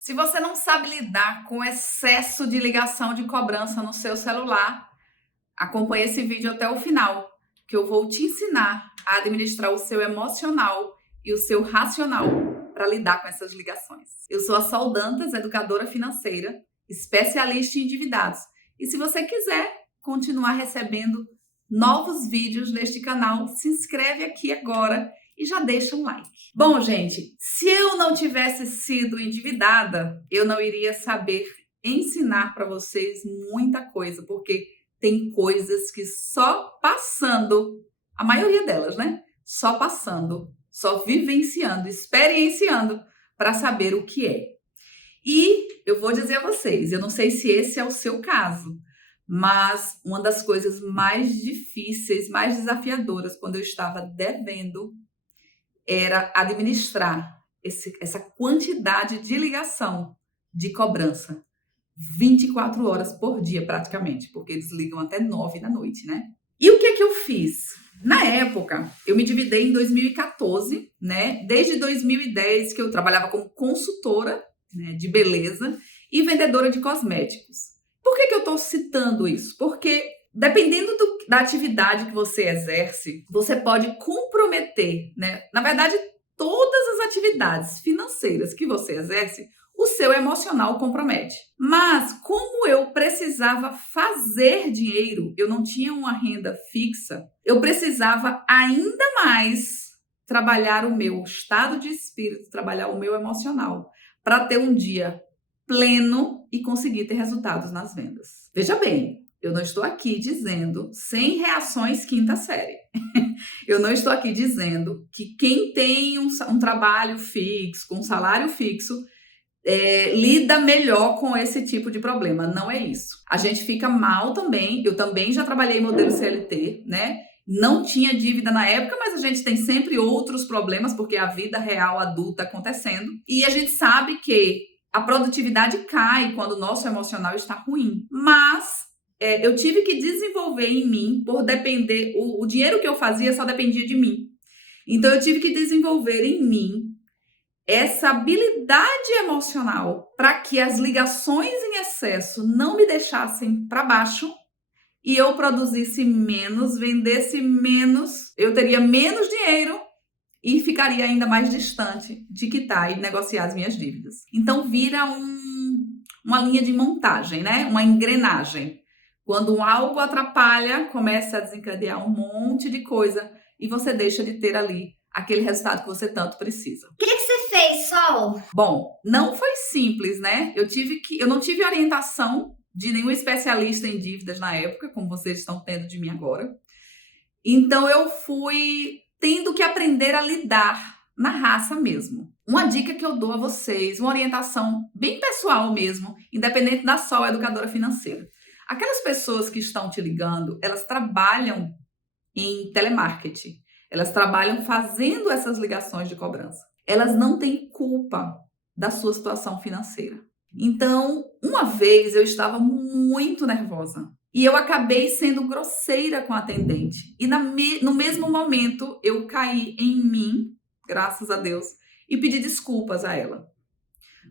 Se você não sabe lidar com o excesso de ligação de cobrança no seu celular, acompanhe esse vídeo até o final, que eu vou te ensinar a administrar o seu emocional e o seu racional para lidar com essas ligações. Eu sou a Sol Dantas, educadora financeira, especialista em endividados. E se você quiser continuar recebendo novos vídeos neste canal, se inscreve aqui agora e já deixa um like. Bom, gente, se eu não tivesse sido endividada, eu não iria saber ensinar para vocês muita coisa, porque tem coisas que só passando, a maioria delas, né? Só passando, só vivenciando, experienciando para saber o que é. E eu vou dizer a vocês, eu não sei se esse é o seu caso, mas uma das coisas mais difíceis, mais desafiadoras quando eu estava devendo era administrar essa quantidade de ligação de cobrança. 24 horas por dia, praticamente, porque eles ligam até 9 da noite, né? E o que eu fiz? Na época, eu me endividei em 2014, né? Desde 2010 que eu trabalhava como consultora, né, de beleza e vendedora de cosméticos. Por que eu estou citando isso? Porque dependendo da atividade que você exerce, você pode comprometer, né? Na verdade, todas as atividades financeiras que você exerce, o seu emocional compromete. Mas como eu precisava fazer dinheiro, eu não tinha uma renda fixa, eu precisava ainda mais trabalhar o meu estado de espírito, trabalhar o meu emocional, para ter um dia pleno e conseguir ter resultados nas vendas. Veja bem, eu não estou aqui dizendo sem reações quinta série. Eu não estou aqui dizendo que quem tem um trabalho fixo, com um salário fixo, lida melhor com esse tipo de problema. Não é isso. A gente fica mal também. Eu também já trabalhei modelo CLT, né? Não tinha dívida na época, mas a gente tem sempre outros problemas, porque a vida real adulta acontecendo. E a gente sabe que a produtividade cai quando o nosso emocional está ruim. Mas eu tive que desenvolver em mim, por depender, o dinheiro que eu fazia só dependia de mim. Então eu tive que desenvolver em mim essa habilidade emocional para que as ligações em excesso não me deixassem para baixo e eu produzisse menos, vendesse menos, eu teria menos dinheiro e ficaria ainda mais distante de quitar e negociar as minhas dívidas. Então vira uma linha de montagem, né? Uma engrenagem. Quando algo atrapalha, começa a desencadear um monte de coisa e você deixa de ter ali aquele resultado que você tanto precisa. O que você fez, Sol? Bom, não foi simples, né? Eu não tive orientação de nenhum especialista em dívidas na época, como vocês estão tendo de mim agora. Então eu fui tendo que aprender a lidar na raça mesmo. Uma dica que eu dou a vocês, uma orientação bem pessoal mesmo, independente da Sol educadora financeira. Aquelas pessoas que estão te ligando, elas trabalham em telemarketing. Elas trabalham fazendo essas ligações de cobrança. Elas não têm culpa da sua situação financeira. Então, uma vez eu estava muito nervosa e eu acabei sendo grosseira com a atendente. E no mesmo momento eu caí em mim, graças a Deus, e pedi desculpas a ela.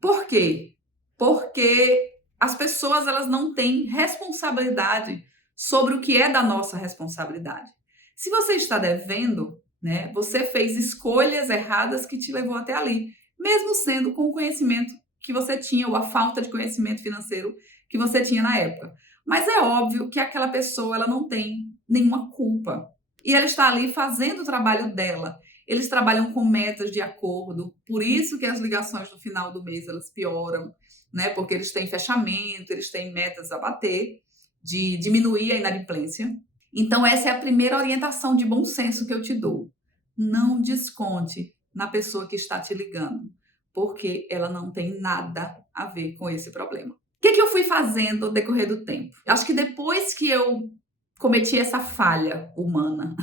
Por quê? Porque as pessoas elas não têm responsabilidade sobre o que é da nossa responsabilidade. Se você está devendo, né, você fez escolhas erradas que te levou até ali, mesmo sendo com o conhecimento que você tinha, ou a falta de conhecimento financeiro que você tinha na época. Mas é óbvio que aquela pessoa ela não tem nenhuma culpa. E ela está ali fazendo o trabalho dela. Eles trabalham com metas de acordo, por isso que as ligações no final do mês elas pioram, né? Porque eles têm fechamento, eles têm metas a bater, de diminuir a inadimplência. Então, essa é a primeira orientação de bom senso que eu te dou. Não desconte na pessoa que está te ligando, porque ela não tem nada a ver com esse problema. O que eu fui fazendo ao decorrer do tempo? Acho que depois que eu cometi essa falha humana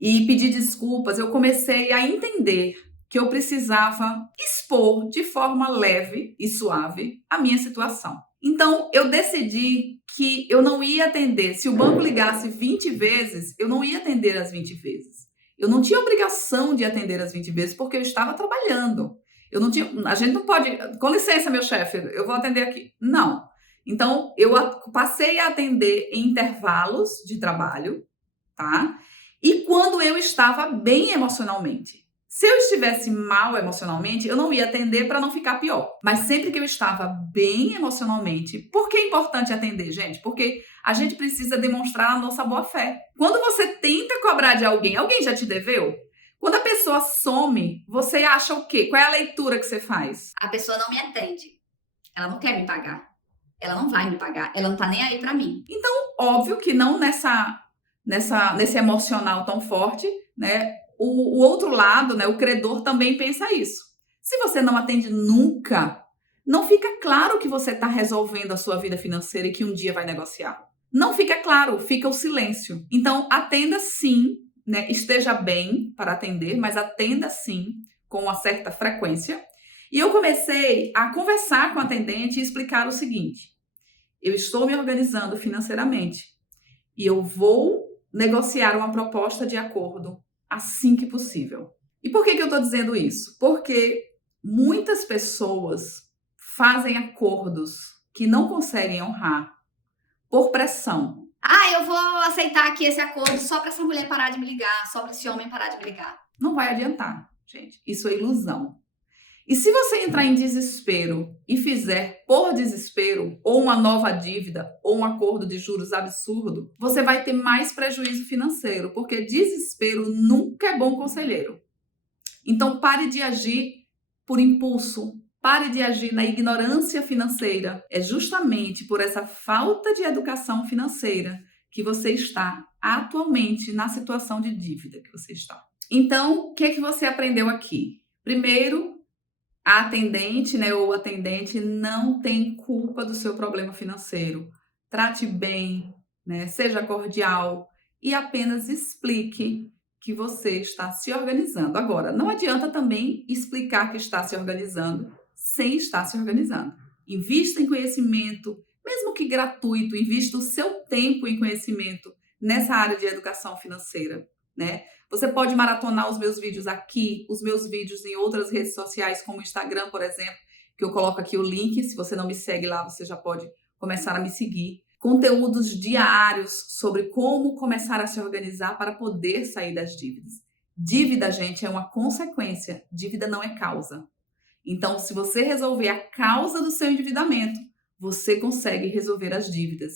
e pedi desculpas, eu comecei a entender que eu precisava expor de forma leve e suave a minha situação. Então, eu decidi que eu não ia atender. Se o banco ligasse 20 vezes, eu não ia atender as 20 vezes. Eu não tinha obrigação de atender as 20 vezes porque eu estava trabalhando. A gente não pode, com licença, meu chefe, eu vou atender aqui. Não. Então, eu passei a atender em intervalos de trabalho, tá? E quando eu estava bem emocionalmente. Se eu estivesse mal emocionalmente, eu não ia atender para não ficar pior. Mas sempre que eu estava bem emocionalmente, por que é importante atender, gente? Porque a gente precisa demonstrar a nossa boa fé. Quando você tenta cobrar de alguém, alguém já te deveu? Quando a pessoa some, você acha o quê? Qual é a leitura que você faz? A pessoa não me atende. Ela não quer me pagar. Ela não vai me pagar. Ela não tá nem aí pra mim. Então, óbvio que não nesse emocional tão forte, né? O outro lado, né, o credor também pensa isso. Se você não atende nunca, não fica claro que você está resolvendo a sua vida financeira e que um dia vai negociar. Não fica claro, fica o silêncio. Então, atenda sim, né, esteja bem para atender, mas atenda sim com uma certa frequência. E eu comecei a conversar com a atendente e explicar o seguinte: eu estou me organizando financeiramente e eu vou negociar uma proposta de acordo assim que possível. E por que eu estou dizendo isso? Porque muitas pessoas fazem acordos que não conseguem honrar por pressão. Eu vou aceitar aqui esse acordo só para essa mulher parar de me ligar, só para esse homem parar de me ligar. Não vai adiantar, gente. Isso é ilusão. E se você entrar em desespero e fizer por desespero ou uma nova dívida ou um acordo de juros absurdo, você vai ter mais prejuízo financeiro, porque desespero nunca é bom conselheiro. Então pare de agir por impulso, pare de agir na ignorância financeira. É justamente por essa falta de educação financeira que você está atualmente na situação de dívida que você está. Então, o que você aprendeu aqui? Primeiro, a atendente, né, ou atendente não tem culpa do seu problema financeiro. Trate bem, né, seja cordial e apenas explique que você está se organizando. Agora, não adianta também explicar que está se organizando sem estar se organizando. Invista em conhecimento, mesmo que gratuito, invista o seu tempo em conhecimento nessa área de educação financeira, né? Você pode maratonar os meus vídeos aqui, os meus vídeos em outras redes sociais, como o Instagram, por exemplo, que eu coloco aqui o link. Se você não me segue lá, você já pode começar a me seguir. Conteúdos diários sobre como começar a se organizar para poder sair das dívidas. Dívida, gente, é uma consequência. Dívida não é causa. Então, se você resolver a causa do seu endividamento, você consegue resolver as dívidas.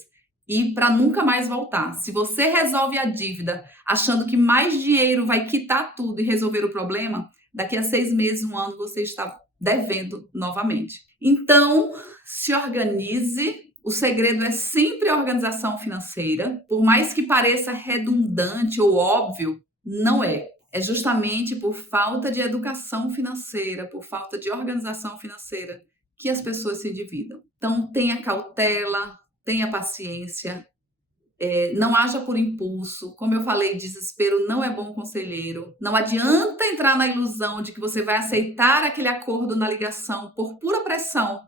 E para nunca mais voltar. Se você resolve a dívida achando que mais dinheiro vai quitar tudo e resolver o problema, daqui a 6 meses, 1 ano, você está devendo novamente. Então, se organize. O segredo é sempre a organização financeira. Por mais que pareça redundante ou óbvio, não é. É justamente por falta de educação financeira, por falta de organização financeira, que as pessoas se endividam. Então, tenha cautela, tenha paciência, não haja por impulso. Como eu falei, desespero não é bom conselheiro. Não adianta entrar na ilusão de que você vai aceitar aquele acordo na ligação por pura pressão,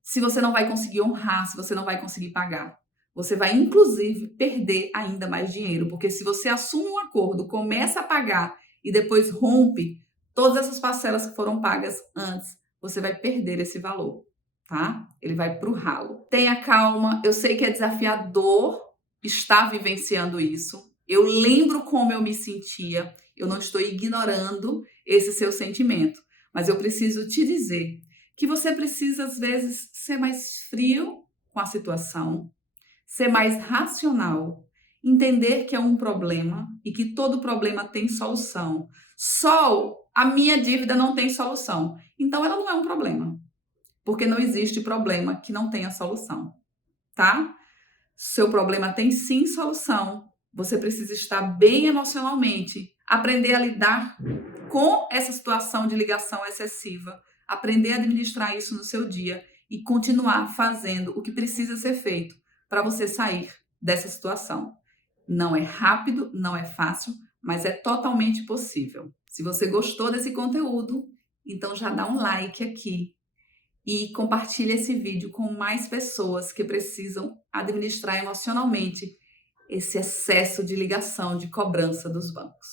se você não vai conseguir honrar, se você não vai conseguir pagar. Você vai, inclusive, perder ainda mais dinheiro, porque se você assume um acordo, começa a pagar e depois rompe todas essas parcelas que foram pagas antes, você vai perder esse valor. Tá? Ele vai para o ralo. Tenha calma, eu sei que é desafiador estar vivenciando isso. Eu lembro como eu me sentia, eu não estou ignorando esse seu sentimento, mas eu preciso te dizer que você precisa, às vezes, ser mais frio com a situação, ser mais racional, entender que é um problema e que todo problema tem solução. Só a minha dívida não tem solução, então ela não é um problema. Porque não existe problema que não tenha solução, tá? Seu problema tem sim solução. Você precisa estar bem emocionalmente, aprender a lidar com essa situação de ligação excessiva, aprender a administrar isso no seu dia e continuar fazendo o que precisa ser feito para você sair dessa situação. Não é rápido, não é fácil, mas é totalmente possível. Se você gostou desse conteúdo, então já dá um like aqui. E compartilhe esse vídeo com mais pessoas que precisam administrar emocionalmente esse excesso de ligação, de cobrança dos bancos.